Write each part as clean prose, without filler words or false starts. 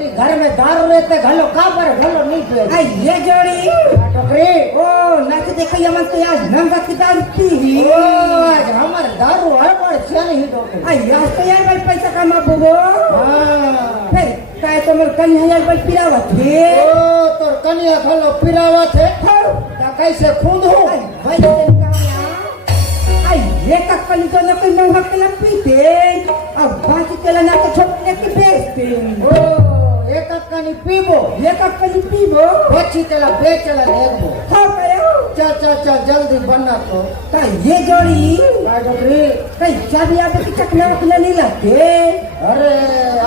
डोकरी घर में दारू रहते घलो का पर घलो नहीं पे आई ये जोड़ी डोकरी ओ नाच देखो यमन तो आज नंगा की दारू पी ओ आज हमर दारू है पर छे नहीं डोकरी आई आज तो यार भाई पैसा कमा बोबो हां फिर काय तो मोर कनी हजार भाई पिरावत थे ओ तोर कनिया घलो पिरावा थे ता कैसे खूंद हो भाई आई ये ककली तो न कोई मंगा के पीते अब बाकी केला ना तो छोटे के बेचते ओ एक कनी पीबो ये ककली पीबो बच्ची तेला बेचला लेबो हां कयो चल चल चल जल्दी बनना तो का ये जोड़ी भाई डोकरी कई चाबी आप की चकना उठला नहीं लगते अरे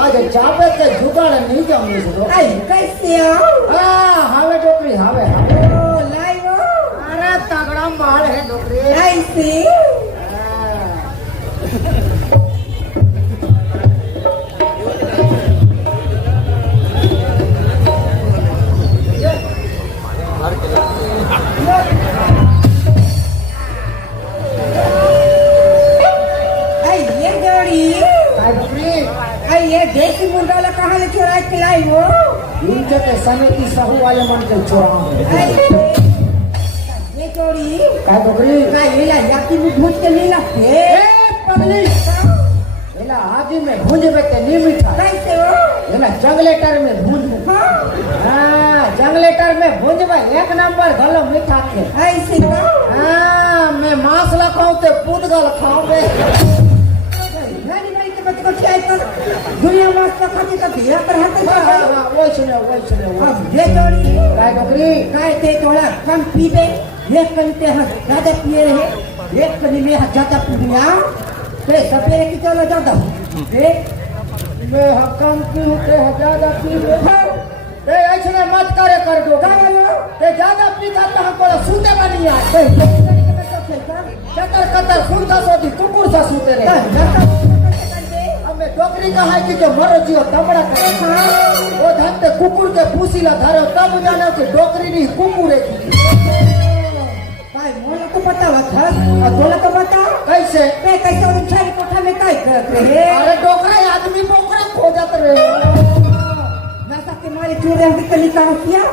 आज चाबे के जुगाड़ नहीं जमी सो आई कैसे आओ हां हावे डोकरी हावे ओ लाइव अरे तगड़ा माल है डोकरी ऐसे देसी मुर्गा ला कहाँ ले चुरा के लाई वो इनके के समिति सहू वाले मन के चुरा ये जोड़ी का डोकरी का ये ला याकी में भूज के नहीं लगते ए पगली एला आदि में भूंजबे के नहीं मीठा कैसे हो एला जंगलेटर में भूंज हां जंगलेटर में भूंजबे एक नंबर घलो मीठा के ऐसे का हां मैं मांस लखाऊं ते पुदगल खाऊंगे को चाय तो दुनिया में खाती तो दिया पर हाथ हां वो सुने अब ये जोड़ी काय डोकरी काय ते थोड़ा कम पीबे एक कनते हद ज्यादा पिए है एक कनी में ज्यादा पिया ते सपेरे की चलो ज्यादा देख मैं कम पीऊं ते ज्यादा पीऊं ए ऐसे मत करे कर दो ते ज्यादा पीता तो हमको सूते बनी आ चतर कतर सुनता सोती कुकुर सा सूते रे हमें डोकरी कहा है कि जो मरो जियो तमड़ा करे वो धरते कुकुर के फूसीला धारे तब जाने कि डोकरी नहीं कुकुर है भाई मोला तो पता था और तोला तो बता कैसे मैं कैसे उन छाई कोठा में काय करते हैं अरे डोकरा आदमी बोकरा खो जाते रे नशा के मारे चूरे की कली का किया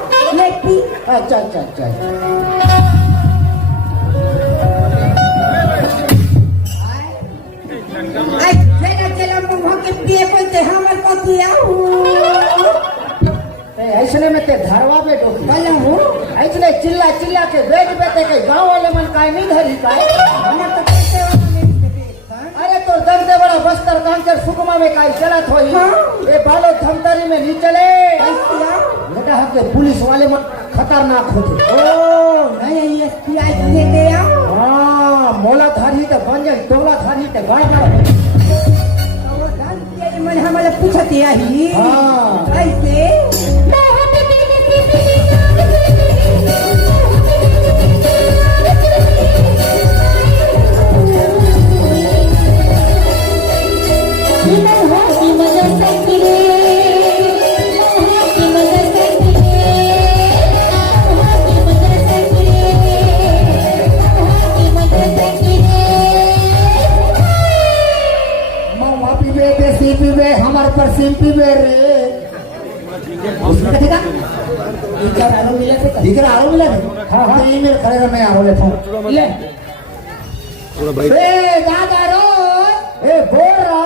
ले पी चल चल चल आई जेना चला मुंह के पिए बोलते हमर को दिया ऐसने में ते धरवा पे डोकरी बोला हूं ऐसने चिल्ला चिल्ला के बेच बेटे के गांव वाले मन काय नहीं धरी काय हमर तो कैसे अरे तो दर्द बड़ा बस्तर कांचर सुकमा में काय चलत होई ये बालो धमतरी में नहीं चले बेटा हके पुलिस वाले मन खतरनाक होते ओ नहीं ये एसपीआई दे गया हां मोला धारी ते बंजर टोला धारी ते गड़बड़ वो डाल के मन हमारे पूछते ही हां कैसे हमार पर सिंपी में रे उसमें कथेगा इधर आरो मिला थे इधर आरो मिला हां हां ये मेरे खड़े में आरो लेता हूं ले ए दादा रो ए बोरा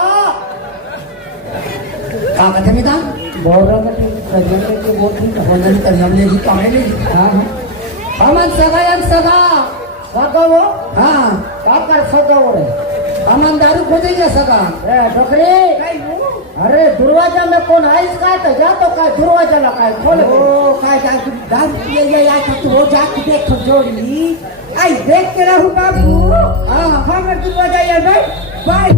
का कहते मिता बोरा में कजन के बोल ठीक होने कर हम ले जी काहे ले हां हमन सगा वो हां का कर सगा वो रे हमन दारू खोजेंगे सगा ए डोकरी काई वो अरे दरवाजा में कौन आइस का तो जा तो का दरवाजा लगा खोल ओ काय काय दारू पिए या तो वो जाके देखो जोड़ी आई देख के रहू बाबू हां हमर दरवाजा या भाई बाय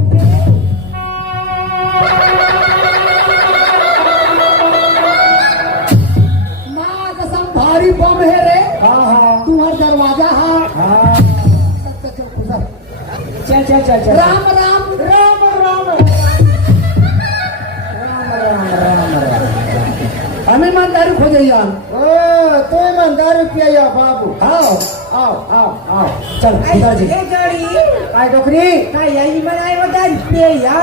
मां कसम भारी बम है रे हां हां तू हर दरवाजा हां हां चल चल चल चल राम राम राम राम हम ईमानदारी खोजैया ओ तो ईमानदारी पिया बाबू आओ आओ आओ आओ चल पिताजी ए जोड़ी काय डोकरी काय यही बनाए वो दारू पिए या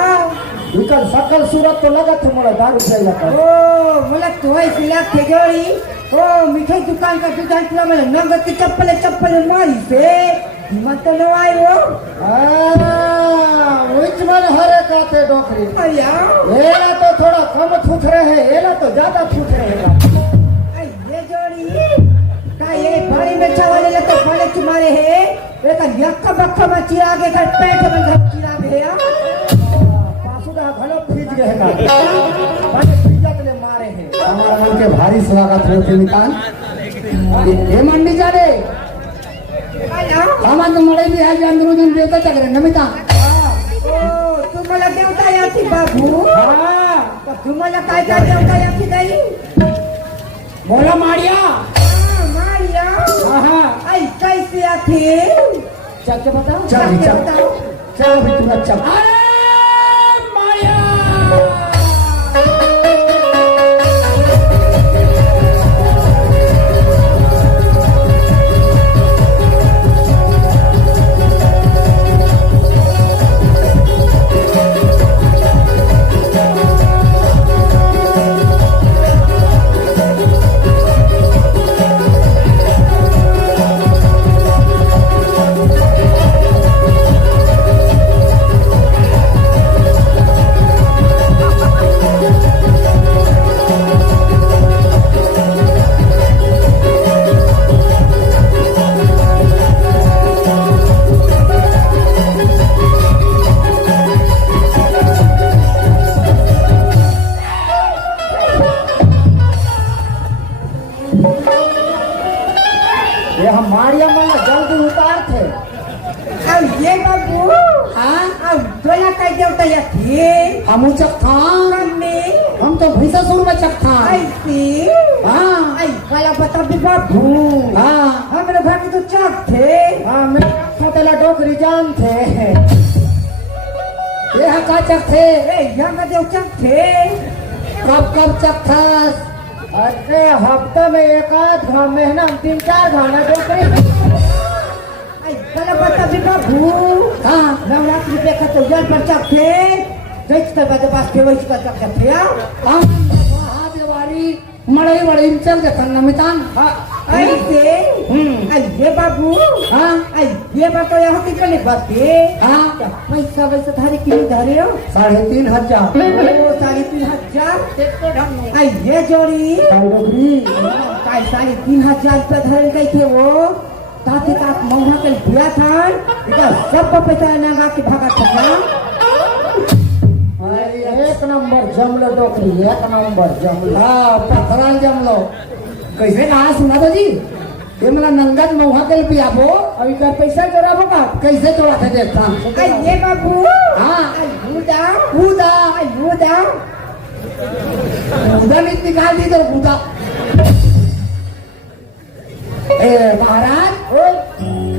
विकल सकल सूरत तो लगत थे मोला दारू पिया कर ओ मला तोय सिलाक थे जोड़ी ओ मिठाई दुकान का दुकान पूरा मला नगद की चप्पल मारी से मत नो आयो विच मन हरे काते डोकरी अया एला तो थोड़ा कम फूट रहे हैं एला तो ज्यादा फूट रहेगा आई ये जोड़ी का ये भारी में चावल ले तो बड़े तुम्हारे है एक यक्का बक्का में चिरा के घर पेट में घर चिरा के है पासुदा घलो फीज गए ना बड़े फिजत ले मारे हैं हमारा मन के भारी स्वागत हो के निकाल ये मंडी जा रे सामान तो मळे भी आहे अंदरून दिन देता चक्र नमिता ओ तुम्हाला देवता याची बाबू हां तर तुम्हाला काय देवता याची नाही बोला मारिया मारिया हां आई कैसे आती चल के बताओ चल भी तू अच्छा अरे मारिया ये हम मारिया में जल्दी उतार थे अब ये बाबू हाँ अब दोया काय देवता याची हम चक्था में हम तो भैसा सुर में चक्था ऐसी हाँ आई काला बता भी बाबू हाँ हमरे भाग तो चक थे हाँ मैं फतेला डोकरी जान थे ये है का चक थे ए यहाँ का देव चक थे कब चक था अरे हफ्ते में एक आध महीना 3-4 घंटा डोकरी आई काला बता भी बाबू हाँ नवरात्रि पे का तो जल पर चक थे जैसे तो बात पास के वही का चक थे हाँ हाथ वाली मड़ई बड़ी चल के नमितान ऐसे आई ये बाबू हाँ आई ये बात तो यहाँ की चले बाते हाँ पैसा वैसे धारे किलो धारे हो 3,500 ओ 3,500 आई ये जोड़ी डोकरी काय 3,500 रुपया धारे गए थे वो ताते का मौहा के दिया था इधर सब पैसा लगा के भागा था एक नंबर जमलो डोकरी एक नंबर जमलो हाँ पथराल जमलो कैसे कहा सुना तो जी ये मला नंगत मौहा के पिया वो अभी का पैसा चोराबो का कैसे चोरा थे देखता आई ये बाबू हाँ आई उदा उदा आई उदा उदा निकाल दी तो उदा ए महाराज ओ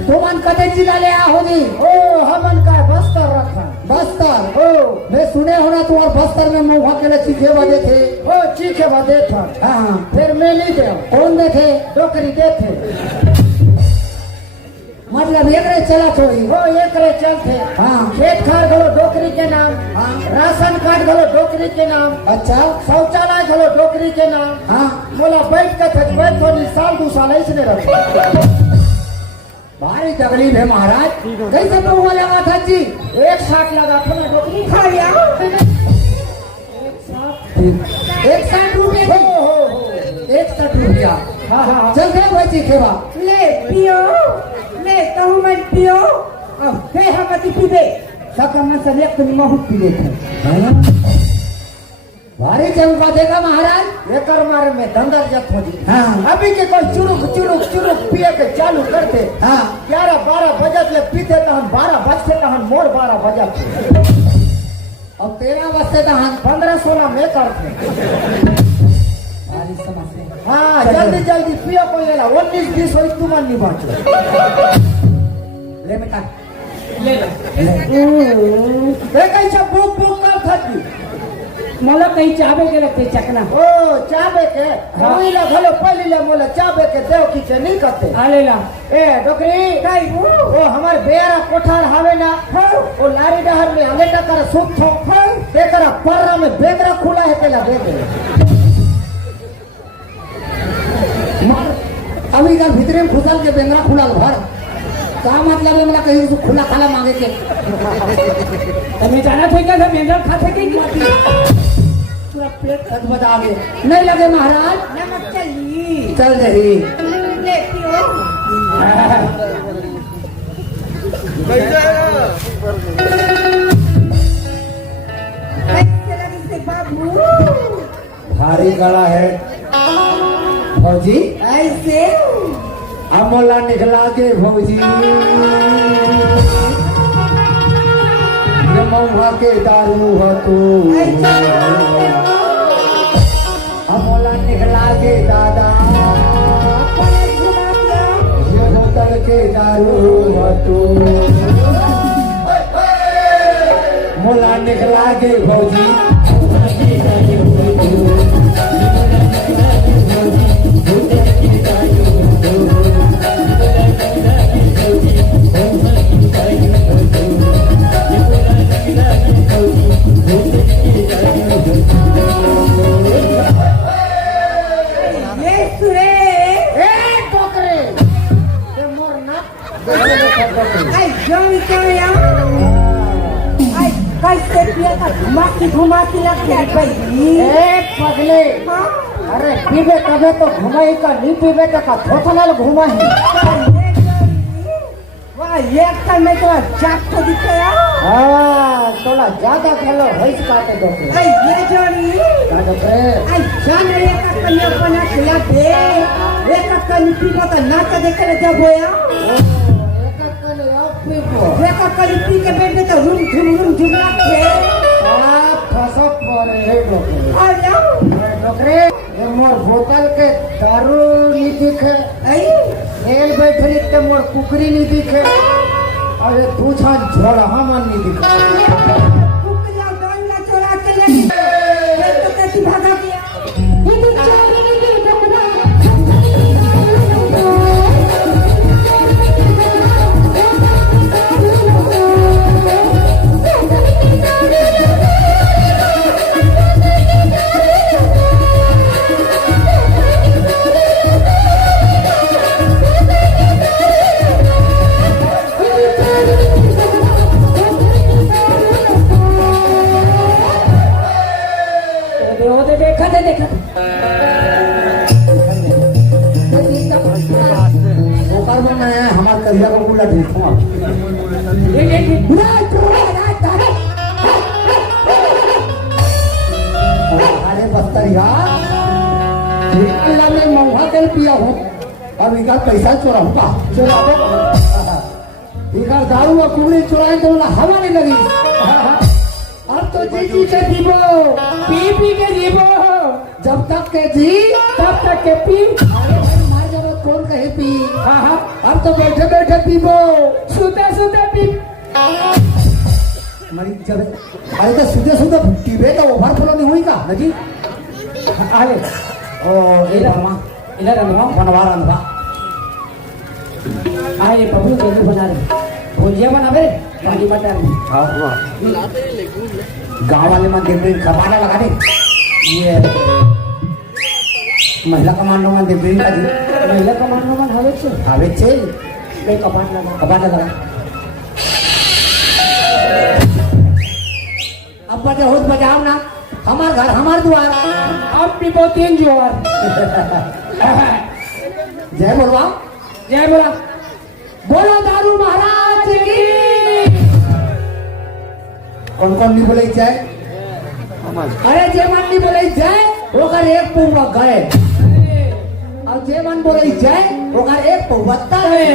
तुमन कदे जिला ले आ होगी ओ हमन का बस्तर रखा बस्तर ओ मैं सुने होना तुम्हार बस्तर में मौहा के लिए चीखे बदे थे ओ चीखे बदे था हाँ फिर मैं नहीं दे कौन दे थे डोकरी दे थे मतलब एक रे चला थोड़ी वो एक रे चलते हाँ खेत खार गलो डोकरी के नाम हाँ राशन कार्ड गलो डोकरी के नाम अच्छा शौचालय गलो डोकरी के नाम हाँ बोला बैठ के थे बैठ थोड़ी साल 2 साल इसने रखे भारी तकलीफ है महाराज कैसे महुआ लगा था जी 160 लगा था ना डोकरी खा लिया 160 रुपये 160 रुपया हाँ हाँ चल गए भाई चीखेवा ले पियो ले तो मैं पियो अब फिर हम अति पीबे सब हम से एक दिन महू पीबे थे भारी चौका देगा महाराज लेकर मारे में धंधर जत हो जी हाँ अभी के कोई चुरुक पिए के चालू करते हाँ 11-12 बजे ले पीते तो हम 12 बजते तो हम मोड़ 12 बजे अब 13 बजते तो हम 15-16 में करते भारी समस्या हाँ जल्दी पियो कोई लेला 19-20 होई तुमन नहीं बाँचो ले बेटा ले कैसा बुक कर थकी मला काही चाबे के लगते चकना ओ चाबे के कोई ला घलो पहले ला मोला चाबे के देव की चे नहीं करते आलेला ए डोकरी काई ओ हमार बेरा कोठार हावे ना ओ लारी डहर में अंगेटा कर सुख थो तेकरा पर्रा में बेगरा खुला है तेला बेगरा मार अभी का भीतरे में घुसल के बेंगरा खुला भर का मतलब है मला कहीं तो खुला खाला मांगे के તમે જાના થઈ ગયા મેંદર ખાતે કે पूरा पेट खदमद आ गए नहीं लगे महाराज नमक चली चल रही लेती हो कैसे लगी से बाबू भारी गला है फौजी ऐसे अमोला निकला के फौजी ये महुआ के दारू हो तू अमोला निकला के दादा ये बोतल के दारू हो तू मोला निकला के फौजी घुमाती लगती है पगले अरे पीबे कबे तो घुमाई का नहीं पीबे तो का थोथनल घुमा ही वाह एक टाइम में तो जाग तो दिखता है हां थोड़ा ज्यादा खेलो हंस काटे दो आई ये जोड़ी काटे पे आई जान रे का कन्या बना खिला दे एक कन्या पीबो का नाच देखे ले जब होया एक कन्या पी के बैठ तो रूम झुम रखे आप फसो पर है आ जाओ डोकरे ये मोर बोतल के दारू नहीं दिखे आई खेल बैठली ते मोर कुकरी नहीं दिखे अरे पूछा झोला हमन नहीं दिखे कुकरिया डोला चोरा के ले तो कैसी भागा गया ये तो चोरी नहीं की टकरा हमारे करिया को बुला देखो अरे बस्तरिया मैं महुआ तेल पिया हूँ अब इधर पैसा चुराऊंगा चुराओ इधर दारू और कुबड़ी चुराए तो हवा नहीं लगी अब तो जी के जीवो पी के जीवो जब तक के जी तब तक के पी कौन कहे पी हाँ अब तो बैठे बैठे पीबो सुते सुते पी मरी जब अरे तो सुते सुते पीबे तो ओवरफ्लो नहीं हुई का नजी आले ओ इधर रंगवा बनवा रंगवा आए बबलू जल्दी बना रहे भुजिया बनावे पानी मटर हाँ गाँव वाले मन देख रहे खपाना लगा दे ये महिला कमांडो मन देख रही जी महिला कमांडो मन हवे छे मैं कपाट लगा अब बजे होत बजाओ ना हमार घर हमार द्वार अब पीपो तीन जुआर जय बोलवा जय बोला बोलो दारू महाराज की कौन कौन नहीं बोले जाए अरे जे मन नहीं बोले जाए ओकर एक पूर्व गए और जे मन बोले जाए ओकर एक पौवत्तर है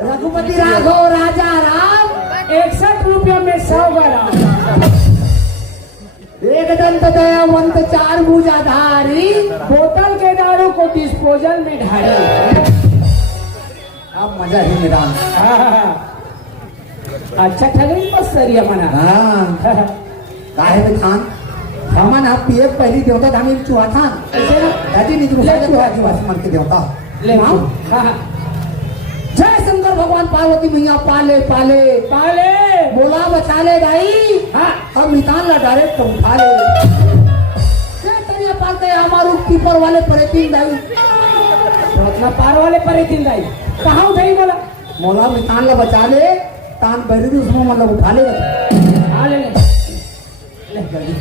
रघुपति राघव राजा राम 61 रुपया में 100 ग्राम एक दंत दयावंत 4 भुजाधारी बोतल के दारू को डिस्पोजल में ढाली अब मजा ही निराम अच्छा ठगे मस्त सरिया मना हाँ काय रे थान सामान हा पीए पहिली देवता धामी चुहा थान ऐसे ना त्याची नीति चुहा वासी मन के देवता ले हाँ? हाँ हाँ जय शंकर भगवान पार्वती मैया पाले पाले पाले बोला बचा ले दाई हाँ अब मितान ला डायरेक्ट उठा ले जय तनिया पालते हमारू पीपर वाले परेतीन दाई तो अपना पार वाले परे दिन दाई कहाँ उठाई बोला मोला मितान ला बचा ले तान बैरी उसमें मतलब उठा ले हाँ ले जल्दी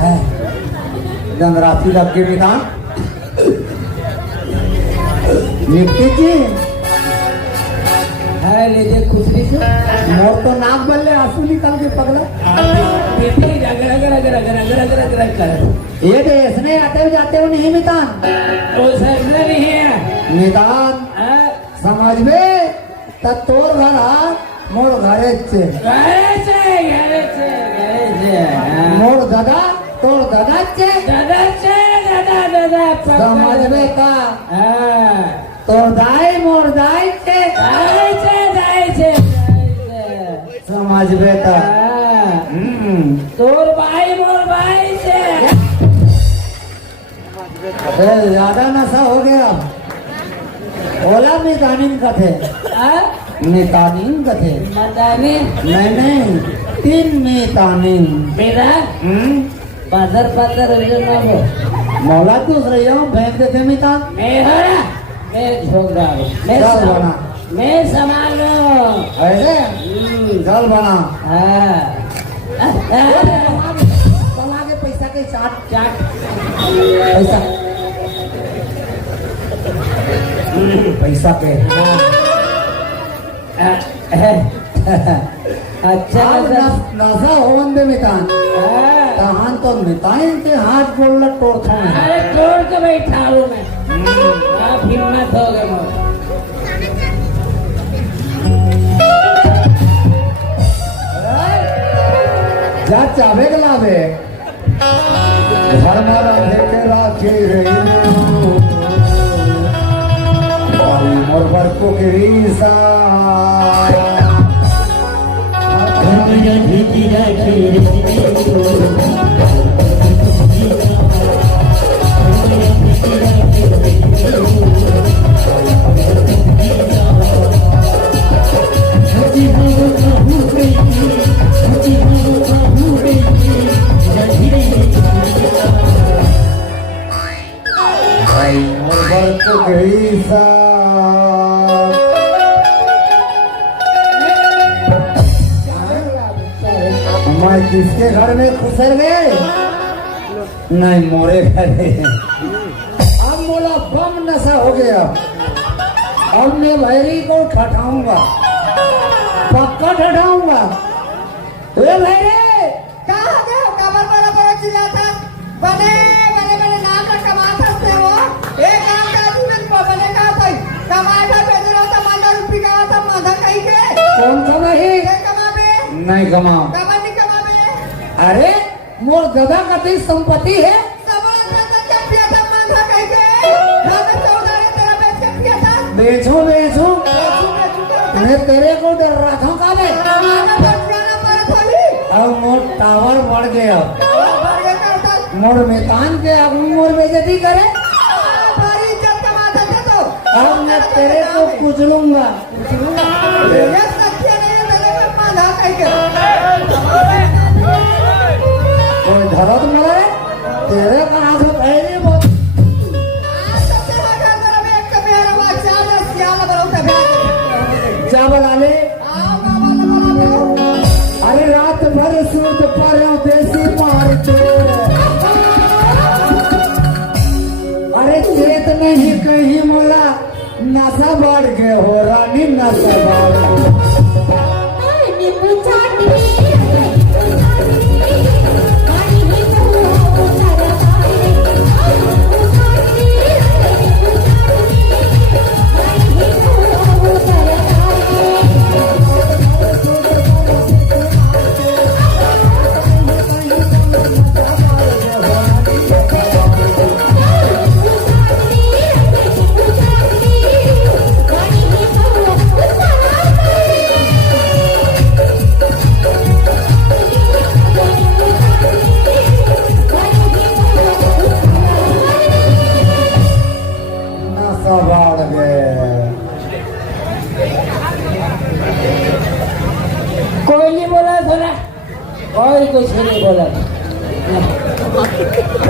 है गंगराती लग के मितान निकटी जी है ले दे खुशरी से मोर तो नाक बल्ले आंसू निकल के पगला बेटी रगड़ रगड़ रगड़ रगड़ रगड़ रगड़ रगड़ कर ये देशने आते हो जाते हो नहीं मितान वो सरना नहीं है मितान हाँ, समझ में तोर घर आ मोर घरे से गए से हाँ। मोर दादा तोर दादा से दादा पक्का। समझ में का हाँ, तोर दाई मोर दाई से दाई से समझ में का हाँ, तोर भाई मोर भाई से अबे ज्यादा नशा हो गया ओला में तानीम कथे हाँ, में तानीम कथे मताने नहीं तीन में तानीम मेरा पादर हो मौला दूसरे यो फेंक देते मिता मैं हो रहा मैं झोंक रहा हूँ चल बना मैं संभाल रहा हूँ ऐसे चल बना हाँ कमा के पैसा के चाट चाट पैसा पैसा के अच्छा अब नशा होवन दे मितान तहान तो मिताइन के हाथ बोल तोड़ खाए अरे तोड़ के बैठा हूँ मैं आप हिम्मत हो गए मोर जा चाबे के लावे घर मारा देखे राखे रे मोर पर को के रीसा मोर पर को के रीसा मैं किसके घर में खुसर गए नहीं मोरे घर में अब मोला बम नशा हो गया अब मैं भैरी को ठठाऊंगा पक्का ठठाऊंगा ए भैरे कहाँ गए हो? कमर पर बड़ा चिल्लाता बने बने बने नाम का कमाता थे वो एक काम का जीवन को बने का भाई कमाता पैदल होता माना रुपये का होता माधा कहीं के कौन सा नहीं कमा में नहीं कमाओ कमा नहीं कमा में अरे मोर गदा का ती संपत्ति है सबला का क्या पिया था माधा कहीं के खाना चौधा रे तेरा बेच के पिया था बेचो बेचो मैं तेरे को डर रहा था का मैं माना बच जाना पर थोड़ी अब मोर टावर बढ़ गया बढ़ गया करता मोर मैदान के अब मोर बेइज्जती करे बड़ी इज्जत कमाता थे तो अब मैं तेरे को कुचलूंगा ये सच्ची नहीं है तेरे को माधा कहीं के कोई धरत मरे तेरे कहाँ से पहले बहुत क्या बना ले अरे रात भर सूत पर देसी मारते अरे चेत नहीं कहीं मोला नशा बढ़ गए हो रानी नशा बढ़ कोई कुछ नहीं बोला।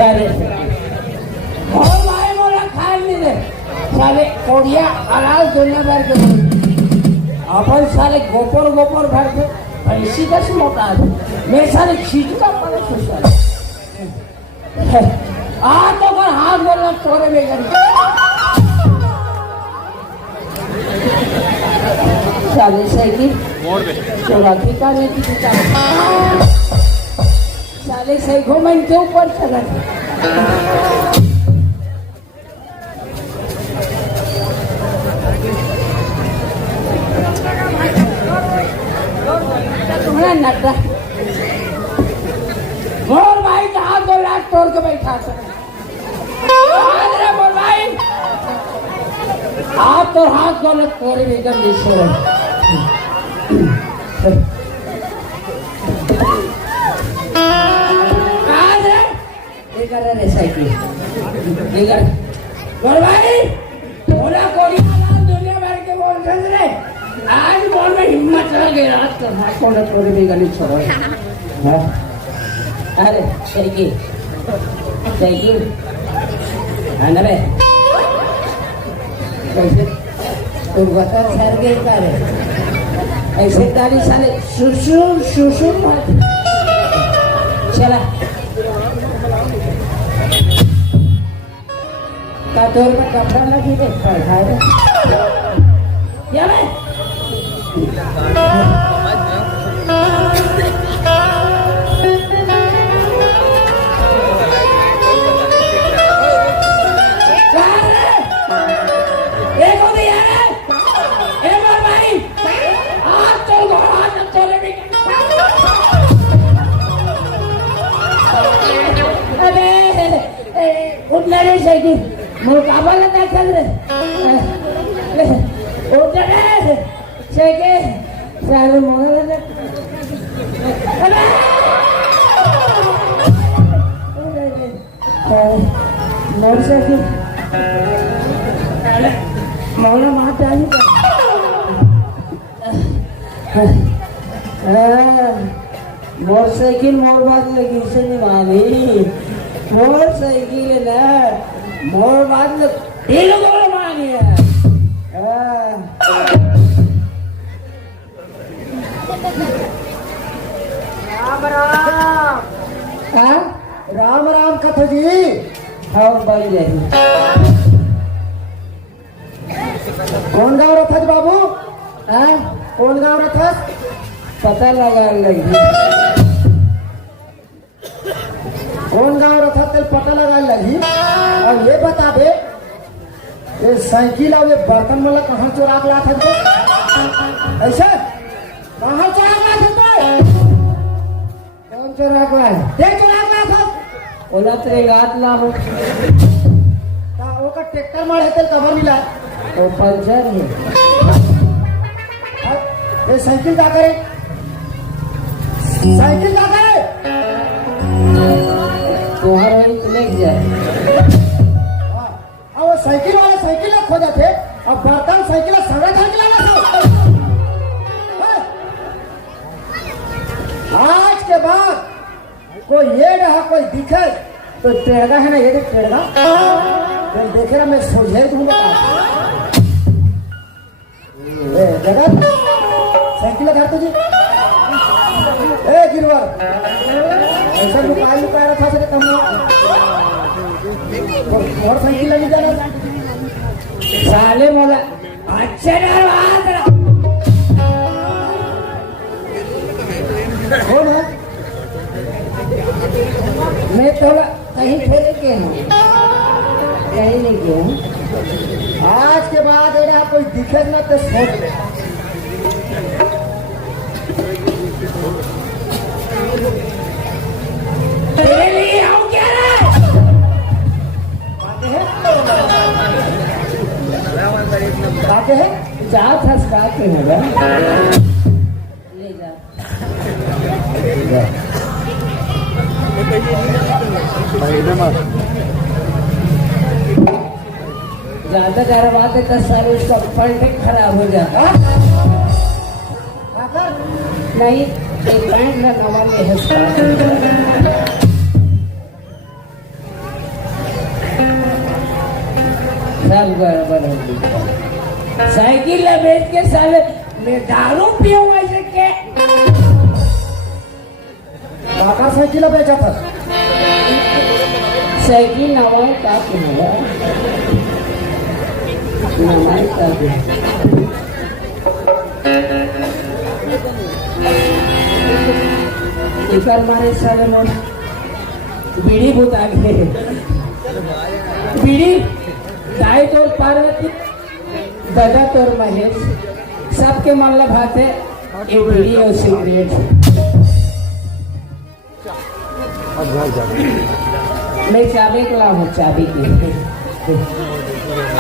अरे और भाई बोला खा नहीं दे साले कोड़िया आराज दुनिया भर के अपन साले गोपर गोपर भर के ऐसी कैसे मोटा है मैं साले खींच का पड़े सुसाले आ तो कर हाथ बोलना तोरे में कर साले सही चोरा की का नहीं की साले सही घूमन के ऊपर चला तुम्हारा नड्डा मोर भाई का हाथ दो लाख तोड़ के बैठा मोर भाई आप तो हाथ दो लाख तोड़े बेगम रे साइकिल मोर भाई बोला कोई दुनिया भर के बोल रहे आज बोल में हिम्मत लग गई रात को हाथ को तोड़े बेगम छोड़ो अरे साइकिल है ना रे कैसे तुम बता सर के करे ऐसे ताली साले सुसु मत चला का तोर में कपड़ा लगी रे खाए रे या मैं उठले साइकिल मुकाबला ना कर रे उठले साइकिल सारे मोहल्ले मोटरसाइकिल मौला माता ही मोटरसाइकिल मोर बात लगी से नहीं मानी मोटरसाइकिल है ना मोर बात मानी है राम राम हाँ राम राम कथा जी हाँ बोल जाए कौन गाँव रथस बाबू हाँ कौन गाँव रथस पता लगा लगी कौन गाँव रथा तेल पता लगा लगी और ये बता दे ये साइकिल और ये बर्तन वाला कहाँ चोरा के ला था ऐसे कहाँ चोरा के ला था कौन चोरा को है देख चोरा के ला था ओला तेरे गात ला हो ओका ट्रैक्टर मार है तेल कवर मिला वो पंचर है ये साइकिल का करे साइकिल का करे तुम्हारा इतने जाए अब वो साइकिल वाले साइकिल खो जाते और बर्तन साइकिल सगड़ा साइकिल आज के बाद कोई ये रहा कोई दिखे तो टेढ़गा है ना ये देख टेढ़गा तो देखे ना मैं सोझे दूंगा जगह साइकिल घर तुझे ए गिरवर ऐसा लुका रहा था कम और साइकिल नहीं जाना साले मोला अच्छा कौन है मैं थोड़ा कहीं खेले के हूँ कहीं नहीं गया हूँ आज के बाद ये ना कोई दिखे ना तो सोच ले तेरे लिए आऊँ क्या रे आते हैं जात हंसकाते हैं ले जा ज्यादा करवाते है तो सर उसका फंड खराब हो जाता आकर नहीं एक बैंक में नवा में है सब गड़बड़ हो गई। साइकिल ला बेच के साले मैं दारू पियो ऐसे के काका साइकिल बेचा था साइकिल नवा का नवा नवा का इकर मारे साले मोर बीड़ी बुता गए बीड़ी दाई तोर पार्वती दादा तोर महेश सबके मामला भात है ये बीड़ी और सिगरेट मैं चाबी के लाऊं चाबी की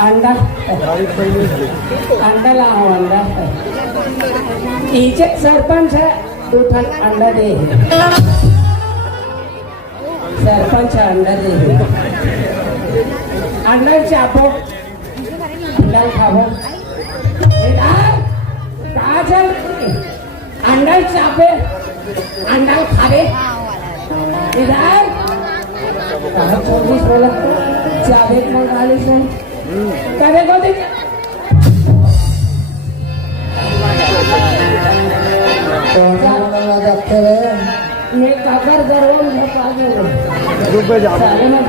अंडा अंडा लाऊं अंडा इज्जत सरपंच है उठन अंडा दे सरपंच अंडा दे अंडा चापो अंडा खाओ कहा चल अंडा चापे अंडा खावे इधर कहा 24 वाला चाबे मंगा ले से करे को दे मैं काकर गरम भटा गए रुपए जा सारे में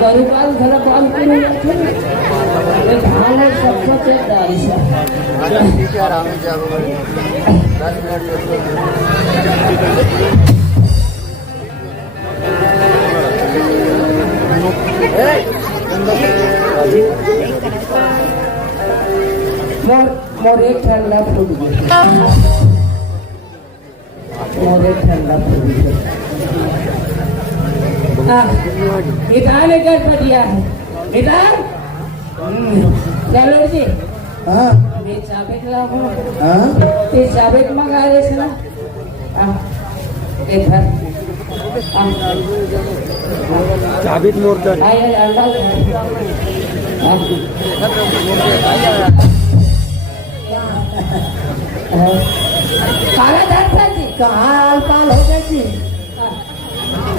गरुपाल घर काम की नहीं जाती ये धान है सबसे तेज दारी से ठीक है आराम से जाओ 10 मिनट मोर एक ठंडा फूट गया मोर एक ठंडा फूट गया इधर लेकर बढ़िया है इधर चलो जी हाँ मैं चाबी लाऊं हाँ ते चाबी मंगा रहे थे ना इधर चाबी मोड़ आया अंडा काला दांत जी कहाँ आल पाल हो गई थी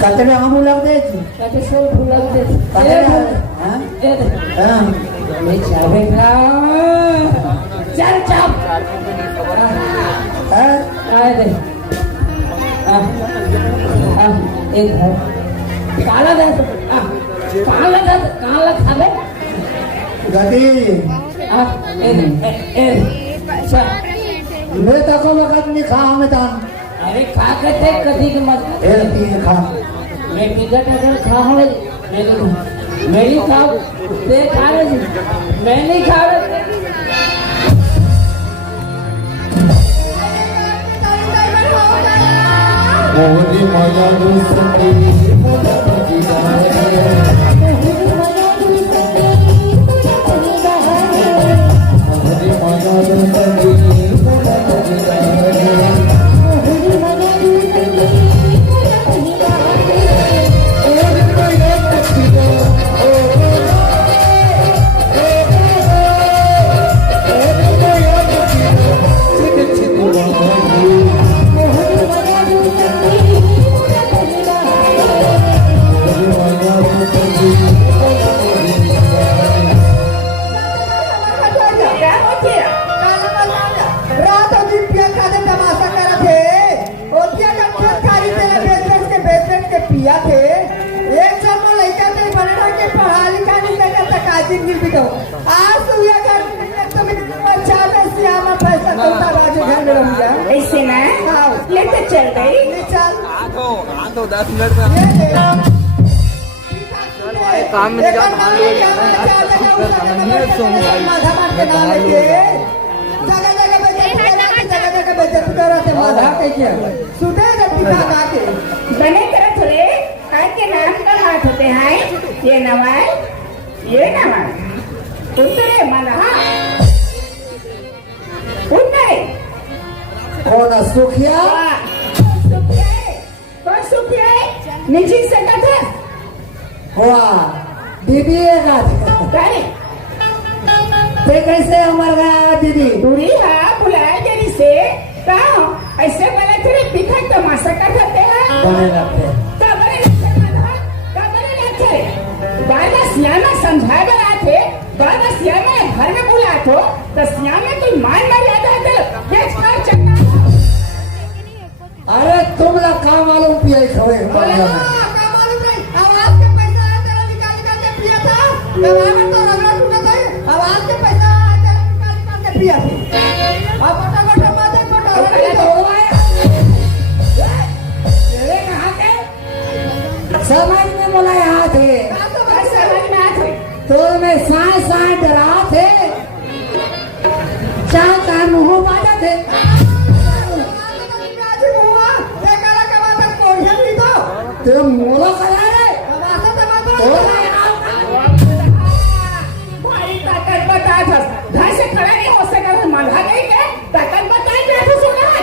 कतने आम लग गई थी कते सोल फूल लगते हाँ हाँ मैं चाबी चल चाप हाँ आए दे एक है काला दांत काला खावे गति मैं तको वक्त नहीं खा हमें तान अरे खा करते कभी की मत ए तीन खा मैं टिकट अगर खा हो मेरी खाओ ते खा रहे मैं नहीं खा रहे मोहनी माया दोस्ती मोला बजीदार मोहनी माया दोस्ती मोला बजीदार पिया थे एक साल में लड़का थे बड़ा के पढ़ा लिखा नहीं करता काजिन गिर भी तो आज तो ये घर तो मैं अच्छा में सियामा पैसा तो बाजू घर में रह गया ऐसे ना हाँ लेते चल गई ले चल आ तो 10 मिनट में काम में निकाल मान लो माधा मार के नाम लेके जगह बचत करते माधा के क्या सुधे रे पिता का के बने करत रे आज के नाम का हाथ होते हैं ये नवाय ये नवाय उतरे मना उतरे कौन सुखिया कौन सुखिया निजी सकत है वाह दीदी एक कहीं ते कैसे हमारा दीदी दूरी हाँ बुलाया जरी से कहाँ ऐसे बोले थे दिखा तमाशा करते हैं बने लगते कबरे लगते माधा कबरे लगते दादा सियाना समझाए बना थे दादा सियाना घर में बुला तो सियाना कोई मान मर्यादा है बेच कर चक्का अरे तुम लोग का मालूम पिया खवे का मालूम नहीं आवाज के पैसा तेरा निकाल के पिया था दवा तो रगड़ा टूटा था आवाज के पैसा तेरा निकाल के पिया था अब मोटा मोटा माथे मोटा तेरे कहाँ के समझ में बोला यहाँ थे समझ में आते तो मैं साए साए डरा थे चाह का मुँह बाजा थे ते मोला करा रे भाई ताकत बता था ढाई से खड़ा नहीं हो सका तो मंधा नहीं के ताकत बताई क्या तो सुना है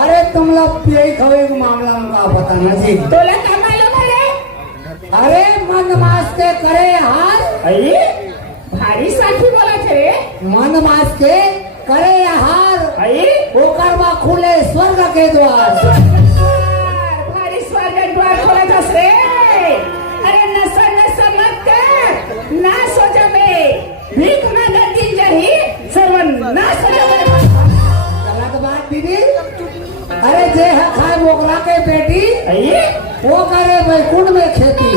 अरे तुम लोग पिया खवे के मामला उनका पता ना जी तो ले क्या मालूम है रे अरे मन मास के करे हार अरे भारी साथी बोला थे मन मास के करे हार अरे वो करवा खुले स्वर्ग के द्वार भारी स्वर्ग द्वार खोला था रे अरे नशा नशा मत कर ना सोचा बे भीख मांगा दिन जही सर्वन ना सोचा बे गलत बात दीदी अरे जे है खाए मोकरा के बेटी अरे वो करे बैकुंठ में खेती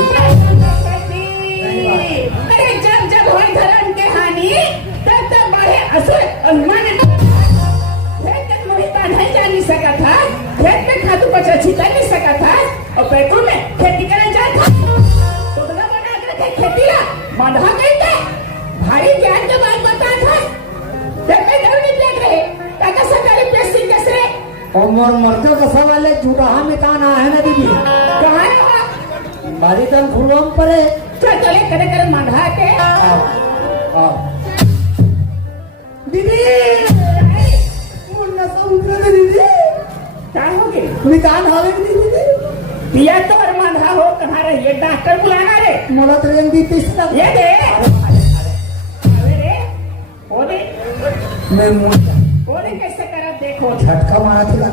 अरे जब जब हो धर्म के हानि तब तब बढ़े असुर मन मोहिता नहीं जान सका था खेत में खातू बचा छिता नहीं सका था और बैकुंठ में खेती करने जाता तो बना के खेती ला मधा गई था भारी ज्ञान के बात बता था जब मैं घर में देख रहे ताकि सरकारी पेशी कैसे और मर्दों का सवाल है झूठा में ताना है ना दीदी कहाँ रहा बारी तन फूलों पर है चल चले करे करे मंधा के आओ दीदी मुन्ना समुद्र में दीदी क्या हो गई निकाल हावे दीदी पिया तो और मंधा हो कहाँ रही है डॉक्टर बुलाना रे मोला तो एक दी तीसरा ये दे अरे रे वो दे मैं कैसे करा देखो झटका मारा था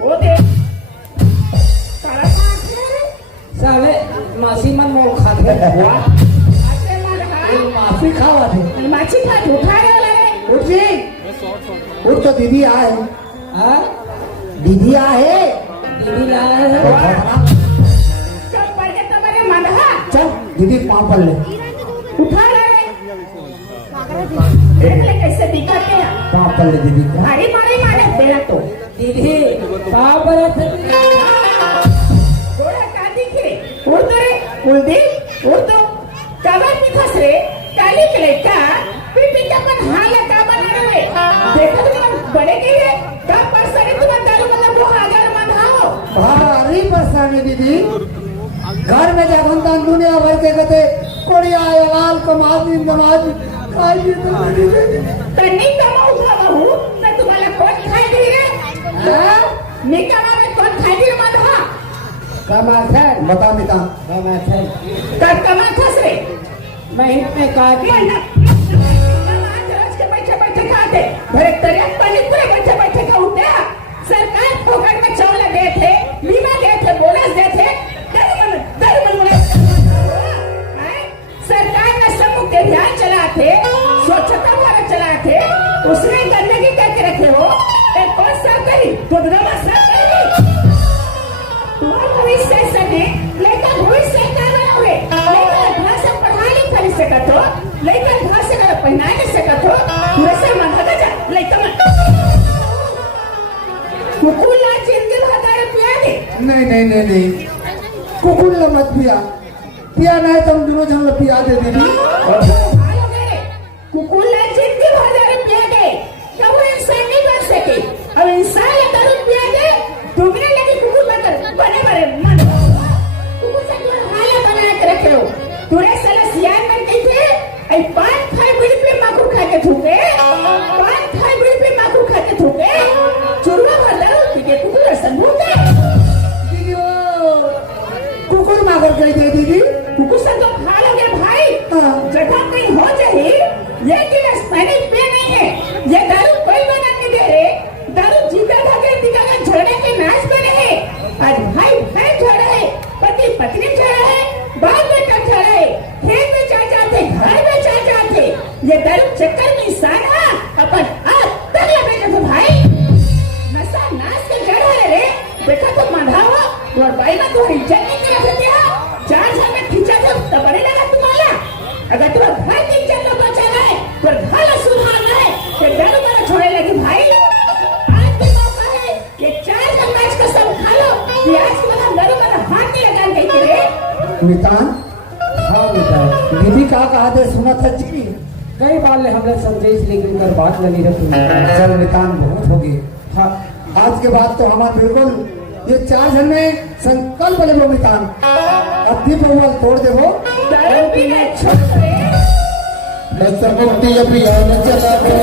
वो दे काला साले मासी मन मोल खाते वाह ऐसे मंधा माफी खावा थे माची खा उठा रे लगे उठ जी उठ तो दीदी आए हाँ दीदी आए दीदी लाए चल पड़ के तुम्हारे मंधा चल दीदी पाँव पर ले उठा रे देख ले कैसे दिखाते हैं पाँव पर ले दीदी का भारी मारे मारे तेरा तो दीदी पाँव पर थोड़ा का दिखे उड़ रे उड़ तो कवर की खस रे काली के लड़का पीपी का अपन हाल का बना रहे देखो तो बड़े के है कब पर सरे तुम दारू मतलब 2000 मंधाओ भारी परेशानी दीदी घर में जब हम तन दुनिया भर के कहते कोड़िया लाल कमाल नमाज खाइए तो तन्नी कमाऊ का बहू मैं तुम्हारा कौन खाई दी रे निकमा में कौन खाई दी मंधा कमा थे बता मिता कमा थे कब कमा खस रे महीने में काट के बैठे बैठे खाते भरे तरिया पानी पूरे बैठे बैठे खाते सरकार फोकट में चावल दे थे बीमा दे थे बोनस दे थे दर मन सरकार ने समूह के ध्यान चलाते स्वच्छता वाला चलाते उसने गंदगी करके रखे हो एक कौन सरकारी दुर्गमा सरकारी तुम्हारा भविष्य सने लेकिन भविष्य करना हुए लेकिन भाषा पढ़ा नहीं कर सकत हो लेकिन भाषा का पहना नहीं सकत हो वैसे मंगा जा लेकिन कुकुल ना जिंदगी भर पिया दे नहीं कुकुर लो मत पिया पिया नहीं तुम दोनों जन लो पिया दे दीदी कुकुल ना जिंदगी भर पिया दे तब वो इंसान नहीं बन सके अब इंसान अगर पिया दे दुगने लगे कुकुल बनकर बने बड़े मन कुकुल से तुम हाया बना के रखे हो तुरे साला सियान बन गई थे आई 5 खाए बिड़ी पे माकू खा के थूके 5 खाए बिड़ी पे माकू खा के थूके चुरवा भर दारू पी के कुकुल संभूके दीदी वो कुकुर मागर कह दे दीदी कुकुल से तो खा लोगे भाई हाँ। जगह कहीं मितान हाँ बेटा दीदी का कहा थे सुना था जी। कई बार ले हमने संदेश लेकर कर बात नहीं रखी चल मितान बहुत हो गई। हाँ आज के बाद तो हमारे बिल्कुल ये 4 जन में संकल्प ले लो मितान। अब भी बहुआ तोड़ दे वो। दारू पीना छोड़ दे मुक्ति अभियान चला दो।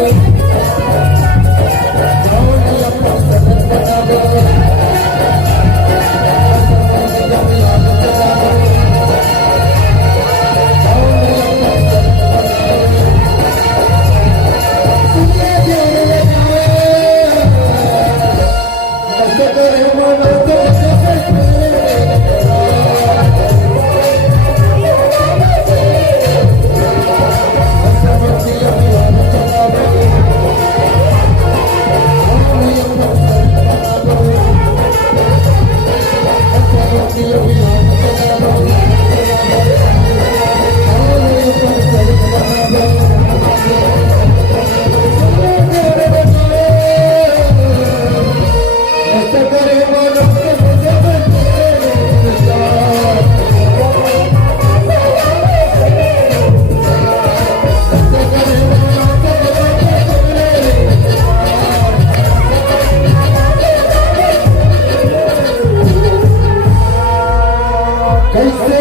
कैसे